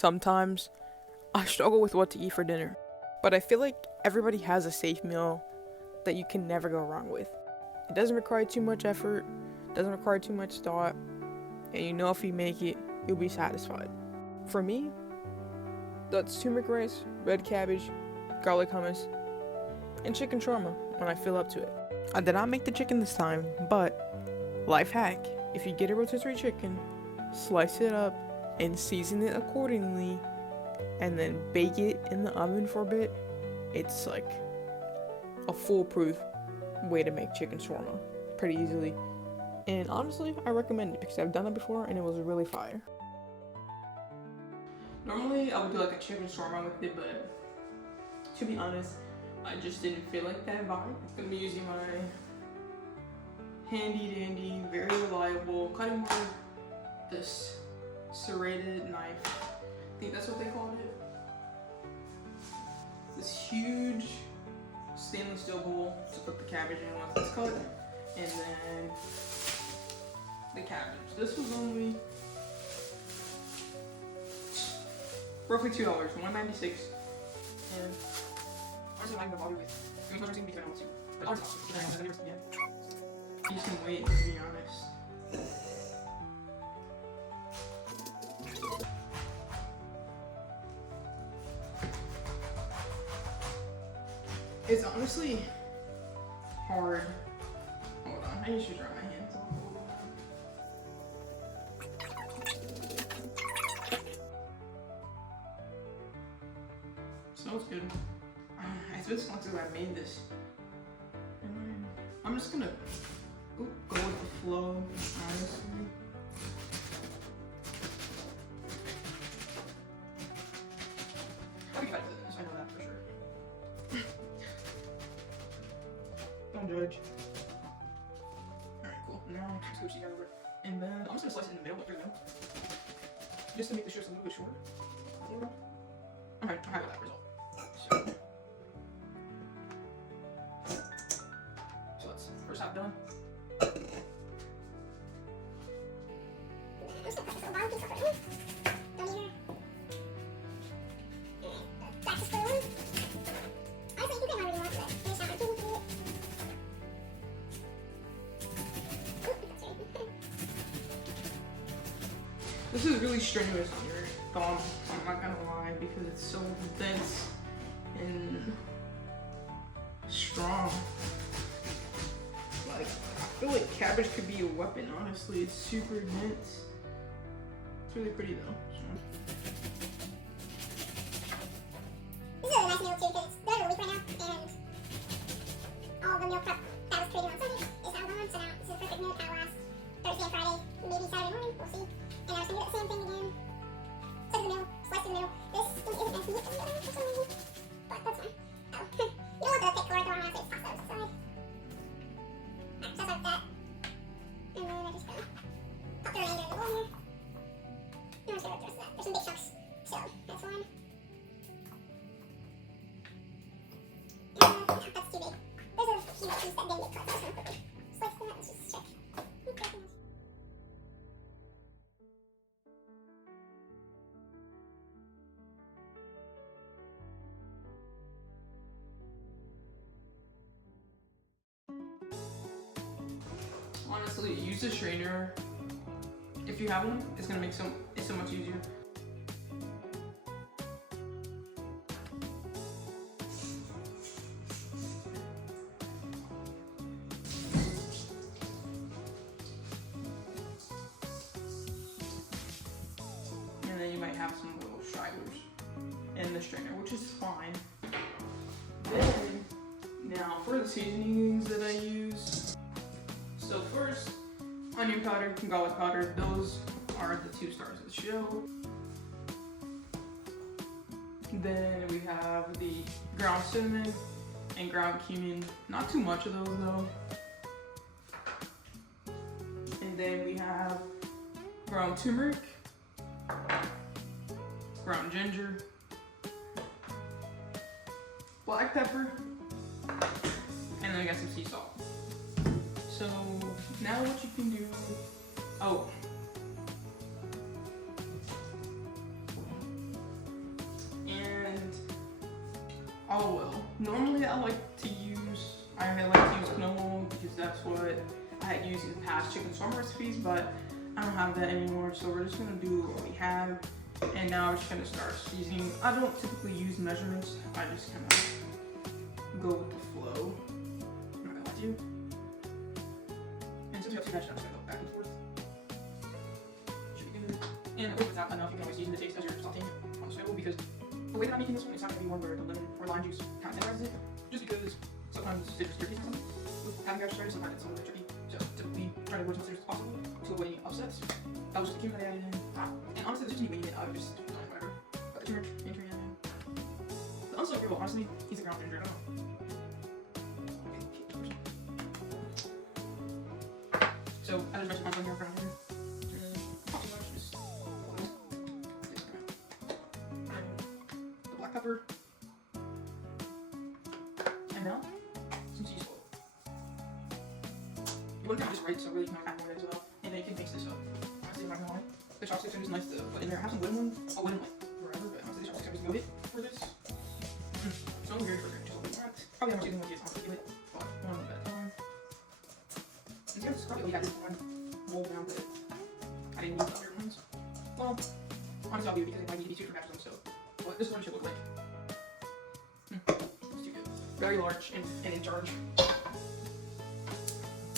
sometimes I struggle with what to eat for dinner. But I feel like everybody has a safe meal that you can never go wrong with. It doesn't require too much effort, doesn't require too much thought, and you know if you make it, you'll be satisfied. For me, that's turmeric rice, red cabbage, garlic hummus, and chicken shawarma when I feel up to it. I did not make the chicken this time, but life hack, if you get a rotisserie chicken, slice it up and season it accordingly, and then bake it in the oven for a bit. It's like a foolproof way to make chicken shawarma pretty easily. And honestly, I recommend it because I've done it before and it was really fire. Normally, I would do like a chicken shawarma with it, but to be honest, I just didn't feel like that vibe. I'm gonna be using my handy dandy, very reliable cutting board, this serrated knife. I think that's what they called it. This huge stainless steel bowl to put the cabbage in once it's cut, and then the cabbage. This was only roughly $2, $1.96, and honestly, I'm not gonna bother with. I mean, gonna be kind of too, but honestly, you can wait, to be honest. It's honestly hard. Hold on, I need to dry my hands off a little bit. Smells good. It's been so long since I made this. I'm just gonna go with the flow, honestly. I'll be better than this, I know that for sure. Don't judge. Alright, cool. Now, scooch these guys over. And then I'm just gonna slice it in the middle, like now. Just to make the strips a little bit shorter. I'm happy with that result. So let's first half done. This is really strenuous on your thumb, I'm not gonna lie, because it's so dense and strong. Like, I feel like cabbage could be a weapon, honestly. It's super dense. It's really pretty though. This is a nice meal too because it's they're a week right now, and all the meal prep that was created on Sunday is now gone, so now this is a perfect meal that will last Thursday and Friday, maybe Saturday morning, we'll see. And I was gonna do the same thing again. Set in the middle, slice in the middle. This thing isn't as neat as the other for some reason, but that's fine. Oh, you don't want the thick cord going on after it's pasta, so sorry. Alright, so like that. And then I just go pop the remainder in the bowl here. And I'm just gonna rip the rest of that. There's some big chunks, so that's fine. That's too big. There's a peanut piece that didn't get cut, so I'm gonna quickly slice that. Let's just check. Okay. Honestly, use a strainer. If you have one, it's gonna make it so much easier. And then you might have some little stragglers in the strainer, which is fine. Then, now for the seasonings that I use. So first, onion powder and garlic powder, those are the 2 stars of the show. Then we have the ground cinnamon and ground cumin, not too much of those though. And then we have ground turmeric, ground ginger, black pepper, and then I got some sea salt. So now what you can do, olive oil. Normally I like to use canola oil because that's what I had used in past chicken shawarma recipes, but I don't have that anymore, so we're just gonna do what we have. And now we're just gonna start seasoning. I don't typically use measurements, I just kind of go with the flow. I'm not gonna lie to you. And since we have two mashed, I'm just gonna go back and forth. Should be good. And if it's not enough, you can always season the taste as you're sauteing it on the stove, because the way that I'm making this one, it's not gonna be one where the lemon or lime juice kind of tenderizes it, just because sometimes citrus irritates something. With having gastritis, sometimes it's a little bit tricky. So typically try to avoid as much as possible to avoid any upsets. That was just the cumin that I added in. And honestly, there's just me winging it. I would just whatever. Got the turmeric, entering in. The unsoaked grill, honestly, he's a ground ginger. I don't know. So I just mentioned I'm here ground ginger. Not too much, just the black pepper. And now some sea salt. You want to do this right, so really you can add more as well, and then you can mix this up. Honestly, I'm not gonna lie, the chopsticks are just nice to put in there. I have some wooden ones. I wouldn't like forever, but honestly, the chopsticks are just good for this. So weird for just a little bit. Probably how much even with this, I'll do it, but one at a time. And this probably only had this one mold down, but I didn't use the other ones. Well, honestly, I'll do it because it might need to be super fast, so what this one should look like. It's too good. Very large and in charge.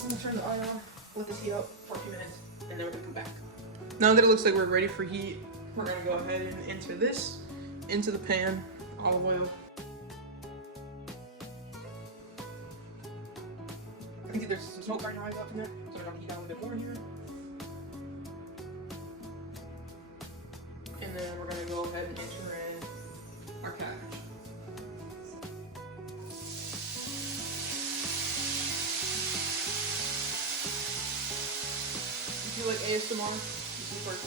I'm gonna turn the oil on, let this heat up for a few minutes, and then we're gonna come back. Now that it looks like we're ready for heat, we're gonna go ahead and enter this into the pan, olive oil. I can see there's some smoke starting to rise up in there, so we're gonna heat down a little bit more in here. And then we're gonna go ahead and enter in our cabbage. If you like ASMR, this is first.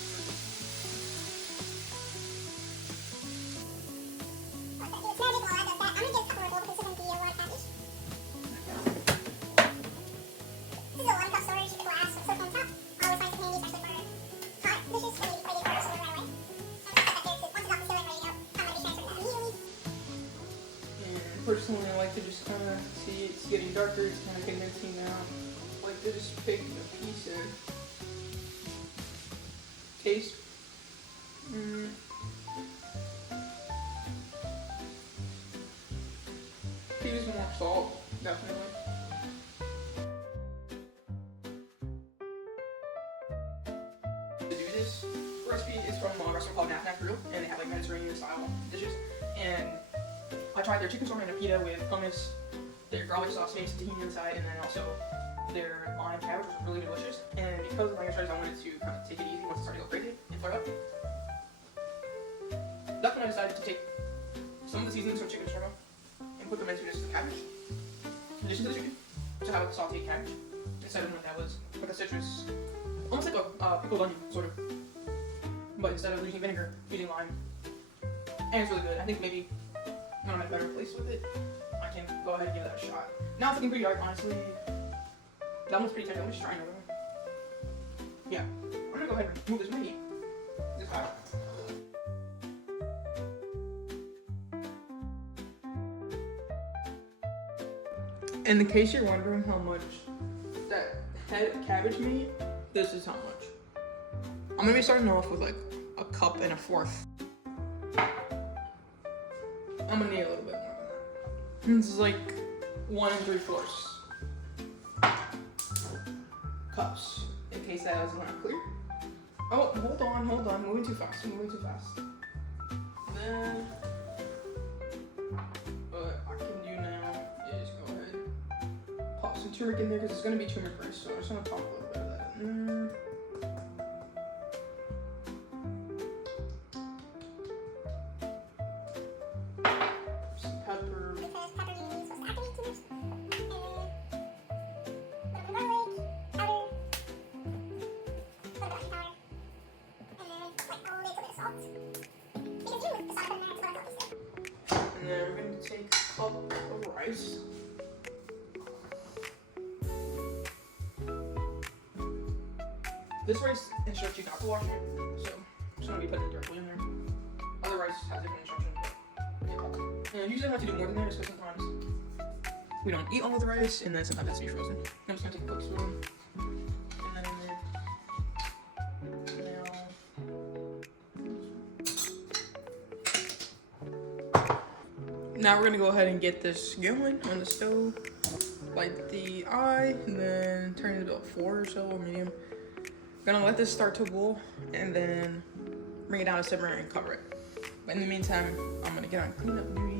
Personally, I like to just kind of see it's getting darker, it's kind of condensing now. I like to just pick a piece in. Taste. Could use more salt, definitely. To do this recipe is from a restaurant called Naf Naf Grill, and they have like Mediterranean style dishes. And I tried their chicken shawarma and a pita with hummus, their garlic sauce base, tahini inside, and then also their lime cabbage, which was really delicious. And because of my gastritis, I wanted to kind of take it easy once it started to go crazy and flare up. That's when I decided to take some of the seasonings from chicken shawarma and put them into just the cabbage, in addition to the chicken, to have a sauteed cabbage instead of one that was like a citrus, almost like a pickled onion, sort of. But instead of using vinegar, using lime. And it's really good. I think maybe when I'm in a better place with it, I can go ahead and give that a shot. Now it's looking pretty dark, honestly. That one's pretty tender. Let me just try another one. Yeah. I'm gonna go ahead and move this meat. This hot. In the case you're wondering how much that head of cabbage made, this is how much. I'm gonna be starting off with like a cup and a fourth. I'm gonna need a little bit more than that. This is like 1 3/4 cups, in case that wasn't clear. Oh, hold on, moving too fast. Then, what I can do now is go ahead, pop some turmeric in there because it's gonna be turmeric rice, so I'm just gonna pop a little bit of that in there. And then we're going to take a cup of rice. This rice instructs you not to wash it, so I'm just going to be putting it directly in there. Other rice has different instructions, but yeah. And usually I have to do more than that, just because sometimes we don't eat all of the rice, and then sometimes it has to be frozen. I'm just gonna take a quick spoon, and then in there. Now we're gonna go ahead and get this going on the stove. Light the eye, and then turn it to about 4 or so, or medium. Gonna let this start to boil, and then bring it down to simmer and cover it. But in the meantime, I'm gonna get on cleanup duty.